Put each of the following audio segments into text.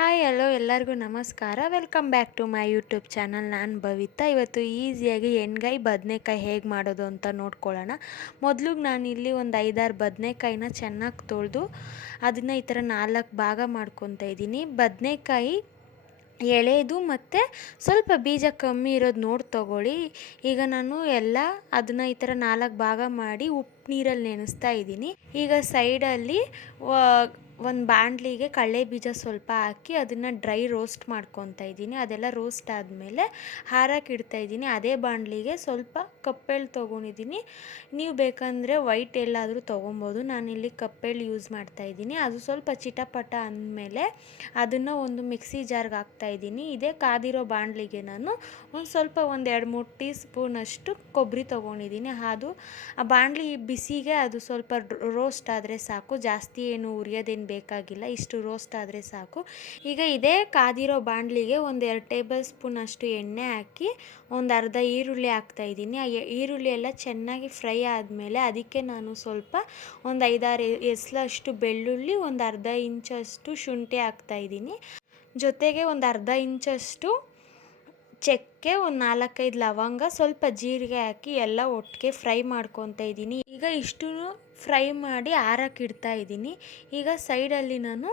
Hi, hello ಎಲ್ಲರಿಗೂ ನಮಸ್ಕಾರ. Welcome back to my YouTube channel. ನಾನು ಭವಿತಾ. ಇವತ್ತು ಈಸಿಯಾಗಿ ಎಣ್ಗಾಯಿ ಬದನೆಕಾಯಿ ಹೇಗೆ ಮಾಡೋದು ಅಂತ ನೋಡ್ಕೊಳ್ಳೋಣ. ಮೊದಲು ನಾನು ಇಲ್ಲಿ ಒಂದು ಐದಾರು ಬದನೆಕಾಯಿನ ಚೆನ್ನಾಗಿ ತೊಳೆದು ಅದನ್ನು ಈ ಥರ ನಾಲ್ಕು ಭಾಗ ಮಾಡ್ಕೊತಾ ಇದ್ದೀನಿ. ಬದನೆಕಾಯಿ ಎಳೆದು ಮತ್ತು ಸ್ವಲ್ಪ ಬೀಜ ಕಮ್ಮಿ ಇರೋದು ನೋಡಿ ತೊಗೊಳ್ಳಿ. ಈಗ ನಾನು ಎಲ್ಲ ಅದನ್ನು ಈ ಥರ ನಾಲ್ಕು ಭಾಗ ಮಾಡಿ ಉಪ್ಪು ನೀರಲ್ಲಿ ನೆನೆಸ್ತಾ ಇದ್ದೀನಿ. ಈಗ ಸೈಡಲ್ಲಿ ಒಂದು ಬಾಣಲಿಗೆ ಕಡಲೆ ಬೀಜ ಸ್ವಲ್ಪ ಹಾಕಿ ಅದನ್ನು ಡ್ರೈ ರೋಸ್ಟ್ ಮಾಡ್ಕೊತಾ ಇದ್ದೀನಿ. ಅದೆಲ್ಲ ರೋಸ್ಟ್ ಆದಮೇಲೆ ಹಾರಕ್ಕೆ ಇಡ್ತಾ ಇದ್ದೀನಿ. ಅದೇ ಬಾಣಲಿಗೆ ಸ್ವಲ್ಪ ಕಪ್ಪೆಳ್ ತೊಗೊಂಡಿದ್ದೀನಿ. ನೀವು ಬೇಕಂದರೆ ವೈಟ್ ಎಲ್ಲಾದರೂ ತೊಗೊಬೋದು. ನಾನಿಲ್ಲಿ ಕಪ್ಪೆಳ್ಳು ಯೂಸ್ ಮಾಡ್ತಾ ಇದ್ದೀನಿ. ಅದು ಸ್ವಲ್ಪ ಚಿಟಪಟ ಅಂದಮೇಲೆ ಅದನ್ನು ಒಂದು ಮಿಕ್ಸಿ ಜಾರ್ಗೆ ಹಾಕ್ತಾ ಇದ್ದೀನಿ. ಇದೇ ಕಾದಿರೋ ಬಾಣಲಿಗೆ ನಾನು ಒಂದು ಸ್ವಲ್ಪ ಒಂದು ಎರಡು ಮೂರು ಟೀ ಸ್ಪೂನಷ್ಟು ಕೊಬ್ಬರಿ ತೊಗೊಂಡಿದ್ದೀನಿ. ಅದು ಆ ಬಾಣಲಿ ಬಿಸಿಗೆ ಅದು ಸ್ವಲ್ಪ ರೋಸ್ಟ್ ಆದರೆ ಸಾಕು. ಜಾಸ್ತಿ ಏನು ಉರಿಯೋದೇನು ಬೇಕಾಗಿಲ್ಲ, ಇಷ್ಟು ರೋಸ್ಟ್ ಆದರೆ ಸಾಕು. ಈಗ ಇದೇ ಕಾದಿರೋ ಬಾಣಲಿಗೆ ಒಂದು ಎರಡು ಟೇಬಲ್ ಸ್ಪೂನ್ ಅಷ್ಟು ಎಣ್ಣೆ ಹಾಕಿ, ಒಂದು ಅರ್ಧ ಈರುಳ್ಳಿ ಹಾಕ್ತಾ ಇದ್ದೀನಿ. ಈರುಳ್ಳಿ ಎಲ್ಲ ಚೆನ್ನಾಗಿ ಫ್ರೈ ಆದಮೇಲೆ ಅದಕ್ಕೆ ನಾನು ಸ್ವಲ್ಪ ಒಂದು ಐದಾರು ಎಸ್ಲಷ್ಟು ಬೆಳ್ಳುಳ್ಳಿ, ಒಂದು ಅರ್ಧ ಇಂಚಷ್ಟು ಶುಂಠಿ ಹಾಕ್ತಾ ಇದ್ದೀನಿ. ಜೊತೆಗೆ ಒಂದು ಅರ್ಧ ಇಂಚಷ್ಟು ಚಕ್ಕೆ ಒಂದು ನಾಲ್ಕೈದು ಲವಂಗ ಸ್ವಲ್ಪ ಜೀರಿಗೆ ಹಾಕಿ ಎಲ್ಲ ಒಟ್ಟಿಗೆ ಫ್ರೈ ಮಾಡ್ಕೊತಾ ಇದ್ದೀನಿ. ಈಗ ಇಷ್ಟು ಫ್ರೈ ಮಾಡಿ ಆರಕ್ಕೆ ಇಡ್ತಾ ಇದ್ದೀನಿ. ಈಗ ಸೈಡಲ್ಲಿ ನಾನು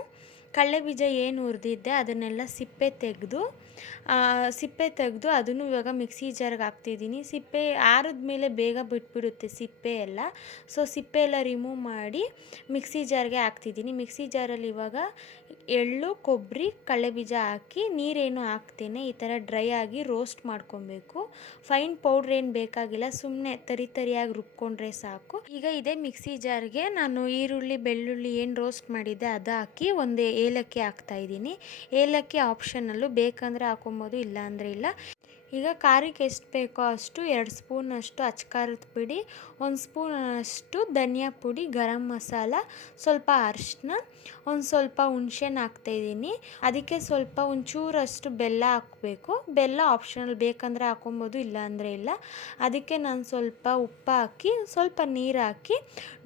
ಕಡಲೆ ಬೀಜ ಏನು ಹುರಿದಿದ್ದೆ ಅದನ್ನೆಲ್ಲ ಸಿಪ್ಪೆ ತೆಗೆದು ಸಿಪ್ಪೆ ತೆಗೆದು ಅದನ್ನು ಇವಾಗ ಮಿಕ್ಸಿ ಜಾರ್ಗೆ ಹಾಕ್ತಿದ್ದೀನಿ. ಸಿಪ್ಪೆ ಆರಿದ ಮೇಲೆ ಬೇಗ ಬಿಟ್ಬಿಡುತ್ತೆ ಸಿಪ್ಪೆ ಎಲ್ಲ. ಸೊ ಸಿಪ್ಪೆ ಎಲ್ಲ ರಿಮೂವ್ ಮಾಡಿ ಮಿಕ್ಸಿ ಜಾರ್ಗೆ ಹಾಕ್ತಿದ್ದೀನಿ. ಮಿಕ್ಸಿ ಜಾರಲ್ಲಿ ಇವಾಗ ಎಳ್ಳು, ಕೊಬ್ಬರಿ ಕಡಲೆಬೀಜ ಹಾಕಿ ನೀರೇನು ಹಾಕ್ತೇನೆ, ಈ ಥರ ಡ್ರೈ ಆಗಿ ರೋಸ್ಟ್ ಮಾಡ್ಕೊಬೇಕು. ಫೈನ್ ಪೌಡ್ರ್ ಏನು ಬೇಕಾಗಿಲ್ಲ ಸುಮ್ಮನೆ ತರಿ ತರಿಯಾಗಿ ರುಬ್ಕೊಂಡ್ರೆ ಸಾಕು. ಈಗ ಇದೇ ಮಿಕ್ಸಿ ಜಾರ್ಗೆ ನಾನು ಈರುಳ್ಳಿ, ಬೆಳ್ಳುಳ್ಳಿ ಏನು ರೋಸ್ಟ್ ಮಾಡಿದ್ದೆ ಅದು ಹಾಕಿ ಒಂದು ಏಲಕ್ಕಿ ಹಾಕ್ತಾ ಇದ್ದೀನಿ. ಏಲಕ್ಕಿ ಆಪ್ಷನಲ್ಲು ಬೇಕಂದರೆ ಹಾಕೊಬೋದು ಇಲ್ಲ ಅಂದರೆ ಇಲ್ಲ. ಈಗ ಖಾರಕ್ಕೆ ಎಷ್ಟು ಬೇಕೋ ಅಷ್ಟು, ಎರಡು ಸ್ಪೂನಷ್ಟು ಅಚ್ಕಾರದ ಪುಡಿ, ಒಂದು ಸ್ಪೂನಷ್ಟು ಧನಿಯಾ ಪುಡಿ, ಗರಂ ಮಸಾಲ, ಸ್ವಲ್ಪ ಅರಿಶಿನ ಒಂದು ಸ್ವಲ್ಪ ಹುಣ್ಸೆನ ಹಾಕ್ತಾಯಿದ್ದೀನಿ ಅದಕ್ಕೆ ಸ್ವಲ್ಪ ಒಂಚೂರಷ್ಟು ಬೆಲ್ಲ ಹಾಕಬೇಕು. ಬೆಲ್ಲ ಆಪ್ಷನಲ್ ಬೇಕಂದರೆ ಹಾಕೊಬೋದು ಇಲ್ಲ ಅಂದರೆ ಇಲ್ಲ. ಅದಕ್ಕೆ ನಾನು ಸ್ವಲ್ಪ ಉಪ್ಪು ಹಾಕಿ, ಸ್ವಲ್ಪ ನೀರು ಹಾಕಿ,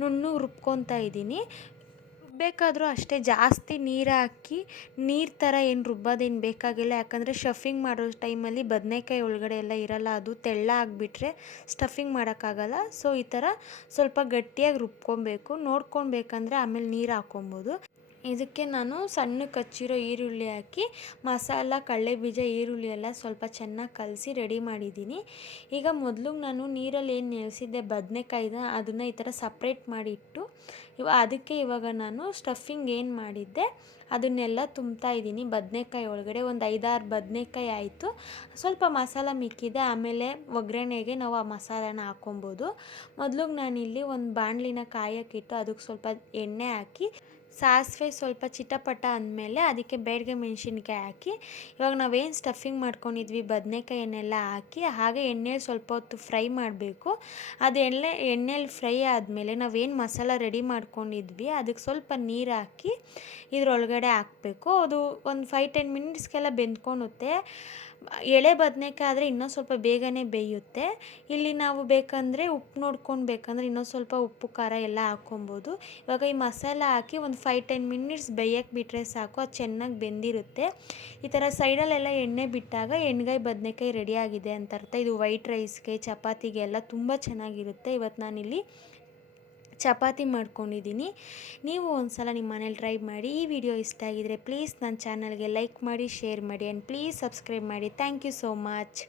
ನುಣ್ಣು ರುಬ್ಕೊತಾ ಇದ್ದೀನಿ. ರುಬ್ಬೇಕಾದ್ರೂ ಅಷ್ಟೇ ಜಾಸ್ತಿ ನೀರು ಹಾಕಿ ನೀರು ಥರ ಏನು ರುಬ್ಬೋದೇನು ಬೇಕಾಗಿಲ್ಲ. ಯಾಕಂದರೆ ಸ್ಟಫಿಂಗ್ ಮಾಡೋ ಟೈಮಲ್ಲಿ ಬದನೆಕಾಯಿ ಒಳಗಡೆ ಎಲ್ಲ ಇರಲ್ಲ, ಅದು ತೆಳ್ಳ ಆಗಿಬಿಟ್ರೆ ಸ್ಟಫಿಂಗ್ ಮಾಡೋಕ್ಕಾಗಲ್ಲ. ಸೊ ಈ ಥರ ಸ್ವಲ್ಪ ಗಟ್ಟಿಯಾಗಿ ರುಬ್ಕೊಬೇಕು. ನೋಡ್ಕೊಳ್ಬೇಕಂದ್ರೆ ಆಮೇಲೆ ನೀರು ಹಾಕ್ಕೊಬೋದು ಇದಕ್ಕೆ ನಾನು ಸಣ್ಣ ಹಚ್ಚಿರೋ ಈರುಳ್ಳಿ ಹಾಕಿ, ಮಸಾಲ ಕಡಲೆಬೀಜ ಈರುಳ್ಳಿ ಎಲ್ಲ ಸ್ವಲ್ಪ ಚೆನ್ನಾಗಿ ಕಲಸಿ ರೆಡಿ ಮಾಡಿದ್ದೀನಿ. ಈಗ ಮೊದಲು ನಾನು ನೀರಲ್ಲಿ ಏನು ನೆನೆಸಿದ್ದೆ ಬದನೆಕಾಯಿನ ಅದನ್ನು ಈ ಥರ ಸಪ್ರೇಟ್ ಮಾಡಿಟ್ಟು, ಇವ ಅದಕ್ಕೆ ಇವಾಗ ನಾನು ಸ್ಟಫಿಂಗ್ ಏನು ಮಾಡಿದ್ದೆ, ಅದನ್ನೆಲ್ಲ ತುಂಬ್ತಾ ಇದ್ದೀನಿ. ಬದನೆಕಾಯಿ ಒಳಗಡೆ ಒಂದು ಐದಾರು ಬದನೆಕಾಯಿ ಆಯಿತು. ಸ್ವಲ್ಪ ಮಸಾಲ ಮಿಕ್ಕಿದೆ, ಆಮೇಲೆ ಒಗ್ಗರಣೆಗೆ ನಾವು ಆ ಮಸಾಲನ ಹಾಕ್ಕೊಬೋದು. ಮೊದಲು ನಾನಿಲ್ಲಿ ಒಂದು ಬಾಣಲಿನ ಕಾಯಕ್ಕಿಟ್ಟು ಅದಕ್ಕೆ ಸ್ವಲ್ಪ ಎಣ್ಣೆ ಹಾಕಿ ಸಾಸಿವೆ ಸ್ವಲ್ಪ ಚಿಟಪಟ ಅಂದಮೇಲೆ ಅದಕ್ಕೆ ಬೇಡಿಗೆ ಮೆಣಸಿನ್ಕಾಯಿ ಹಾಕಿ, ಇವಾಗ ನಾವೇನು ಸ್ಟಫಿಂಗ್ ಮಾಡ್ಕೊಂಡಿದ್ವಿ ಬದನೆಕಾಯನ್ನೆಲ್ಲ ಹಾಕಿ, ಹಾಗೆ ಎಣ್ಣೆಲಿ ಸ್ವಲ್ಪ ಹೊತ್ತು ಫ್ರೈ ಮಾಡಬೇಕು. ಅದು ಎಣ್ಣೆ, ಎಣ್ಣೆಲಿ ಫ್ರೈ ಆದಮೇಲೆ ನಾವೇನು ಮಸಾಲ ರೆಡಿ ಮಾಡ್ಕೊಂಡಿದ್ವಿ, ಅದಕ್ಕೆ ಸ್ವಲ್ಪ ನೀರು ಹಾಕಿ ಇದ್ರೊಳಗಡೆ ಹಾಕಬೇಕು. ಅದು ಒಂದು ಫೈವ್ ಟೆನ್ ಮಿನಿಟ್ಸ್ಗೆಲ್ಲ ಬೆಂದ್ಕೊಳುತ್ತೆ ಎಳೆ ಬದನೆಕಾಯಿ ಆದರೆ ಇನ್ನೂ ಸ್ವಲ್ಪ ಬೇಗನೆ ಬೇಯುತ್ತೆ. ಇಲ್ಲಿ ನಾವು ಬೇಕಂದರೆ ಉಪ್ಪು ನೋಡ್ಕೊಂಡು ಬೇಕಂದರೆ ಇನ್ನೂ ಸ್ವಲ್ಪ ಉಪ್ಪು, ಖಾರ ಎಲ್ಲ ಹಾಕ್ಕೊಬೋದು. ಇವಾಗ ಈ ಮಸಾಲ ಹಾಕಿ ಒಂದು ಫೈವ್ ಟೆನ್ ಮಿನಿಟ್ಸ್ ಬೇಯಕ್ಕೆ ಬಿಟ್ಟರೆ ಸಾಕು, ಅದು ಚೆನ್ನಾಗಿ ಬೆಂದಿರುತ್ತೆ. ಈ ಥರ ಸೈಡಲ್ಲೆಲ್ಲ ಎಣ್ಣೆ ಬಿಟ್ಟಾಗ ಎಣ್ಗಾಯಿ ಬದನೆಕಾಯಿ ರೆಡಿಯಾಗಿದೆ ಅಂತ ಅರ್ಥ. ಇದು ವೈಟ್ ರೈಸ್ಗೆ, ಚಪಾತಿಗೆ ಎಲ್ಲ ತುಂಬ ಚೆನ್ನಾಗಿರುತ್ತೆ. ಇವತ್ತು ನಾನಿಲ್ಲಿ ಚಪಾತಿ ಮಾಡ್ಕೊಂಡಿದ್ದೀನಿ. ನೀವು ಒಂದು ಸಲ ನಿಮ್ಮ ಮನೇಲಿ ಟ್ರೈ ಮಾಡಿ. ಈ ವಿಡಿಯೋ ಇಷ್ಟ ಆಗಿದರೆ ಪ್ಲೀಸ್ ನನ್ನ ಚಾನಲ್ಗೆ ಲೈಕ್ ಮಾಡಿ, ಶೇರ್ ಮಾಡಿ ಆ್ಯಂಡ್ ಪ್ಲೀಸ್ ಸಬ್ಸ್ಕ್ರೈಬ್ ಮಾಡಿ. Thank you so much.